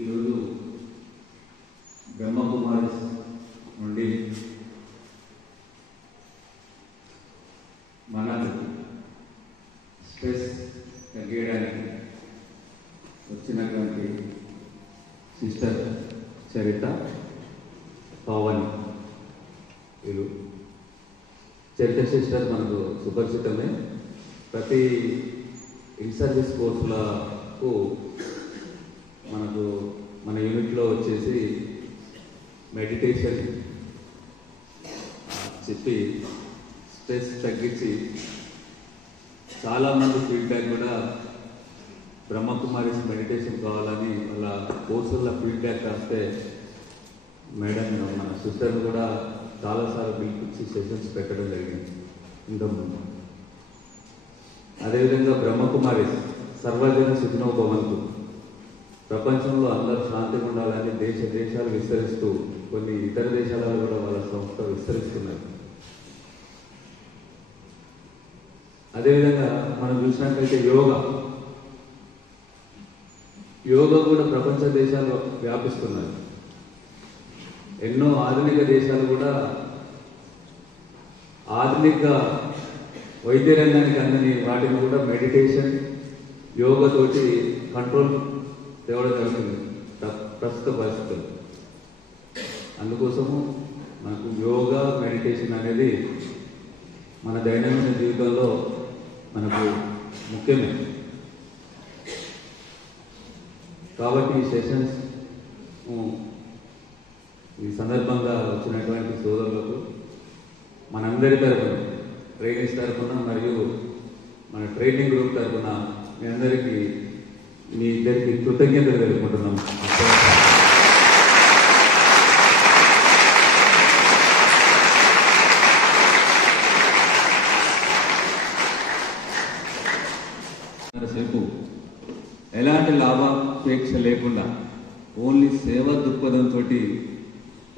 ఈరోజు బ్రహ్మకుమారి నుండి మనకు స్ట్రెస్ తగ్గడానికి వచ్చినటువంటి సిస్టర్ చరిత పవన్ వీరు చరిత సిస్టర్ మనకు సుపరిచితమే. ప్రతి ఇన్ సర్వీస్ కోర్సులకు మనకు మన యూనిట్లో వచ్చేసి మెడిటేషన్ చెప్పి స్ట్రెస్ తగ్గించి చాలామంది ఫీడ్బ్యాక్ కూడా బ్రహ్మకుమారిస్ మెడిటేషన్ కావాలని వాళ్ళ కోర్సుల్లో ఫీడ్బ్యాక్ రాస్తే మేడం మన సిస్టర్ని కూడా చాలాసార్లు పిలిపించి సెషన్స్ పెట్టడం జరిగింది ఇంతకుముందు. అదేవిధంగా బ్రహ్మకుమారిస్ సర్వజన సుఖినో భవంతు, ప్రపంచంలో అందరూ శాంతిగా ఉండాలని దేశాలు విస్తరిస్తూ కొన్ని ఇతర దేశాలలో కూడా వాళ్ళ సంస్థ విస్తరిస్తున్నారు. అదేవిధంగా మనం చూసినట్లయితే యోగా కూడా ప్రపంచ దేశాల్లో వ్యాపిస్తున్నారు. ఎన్నో ఆధునిక దేశాలు కూడా ఆధునిక వైద్య రంగానికి అందని వాటిని కూడా మెడిటేషన్ యోగాతోటి కంట్రోల్ తేవడం జరుగుతుంది ప్రస్తుత పరిస్థితులు. అందుకోసము మనకు యోగా మెడిటేషన్ అనేది మన దైనందిన జీవితంలో మనకు ముఖ్యమే. కాబట్టి ఈ సెషన్స్ ఈ సందర్భంగా వచ్చినటువంటి సోదరులకు మనందరి తరఫున, ట్రైనింగ్స్ తరఫున మరియు మన ట్రైనింగ్ గ్రూప్ తరఫున మీ ఇద్దరికి కృతజ్ఞతలు తెలుపుకుంటున్నాం. సేపు ఎలాంటి లాభాపేక్ష లేకుండా ఓన్లీ సేవా దృక్పథంతో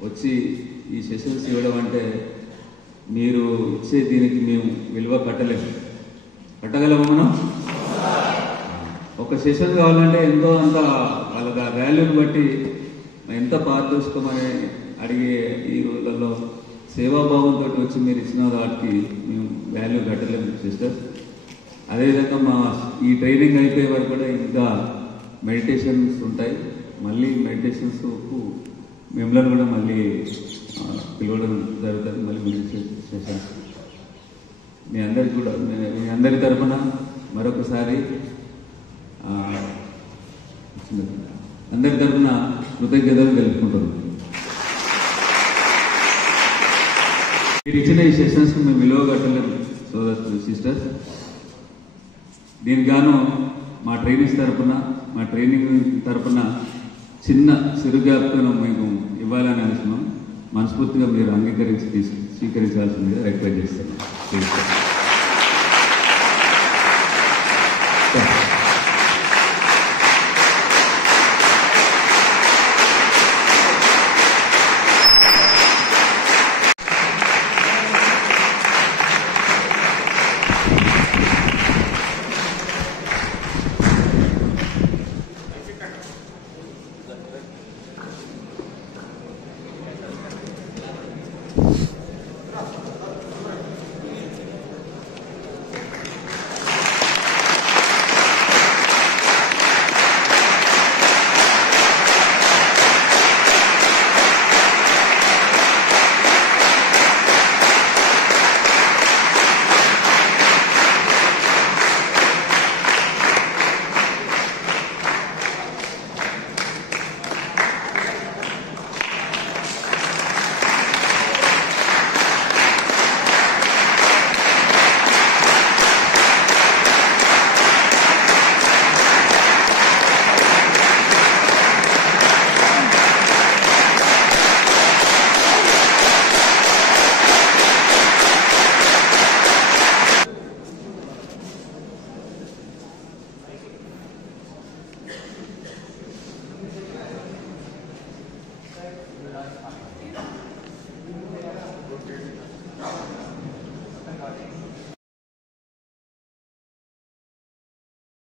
వచ్చి ఈ సెషన్స్ ఇవ్వడం అంటే మీరు ఇచ్చే దీనికి మేము విలువ కట్టగలము. మనం ఒక సెషన్ కావాలంటే ఎంతో అంత వాళ్ళ వాల్యూని బట్టి ఎంత పారదర్శకమని అడిగే ఈ రోజులలో సేవాభావంతో వచ్చి మీరు ఇచ్చిన వాటికి మేము వాల్యూ కట్టలేము సిస్టర్. అదేవిధంగా మా ఈ ట్రైనింగ్ అయిపోయే వరకు కూడా ఇంకా మెడిటేషన్స్ ఉంటాయి. మళ్ళీ మెడిటేషన్స్ మిమ్మల్ని కూడా మళ్ళీ పిలవడం జరుగుతుంది. మళ్ళీ మెడిటేషన్ సెషన్స్ మీ అందరి తరఫున మరొకసారి అందరి తరఫున కృతజ్ఞతలు తెలుపుకుంటున్నాం. మీరు ఇచ్చిన ఈ సెషన్స్ మేము విలువ కట్టలేము సోదరు సిస్టర్స్. దీనికి గాను మా ట్రైనింగ్స్ తరఫున, మా ట్రైనింగ్ తరఫున చిన్న సిరుజ్ఞాపకం మేము ఇవ్వాలని అనుకున్నాం. మనస్ఫూర్తిగా మీరు అంగీకరించి స్వీకరించాల్సిందిగా రిక్వెస్ట్ చేస్తున్నాం.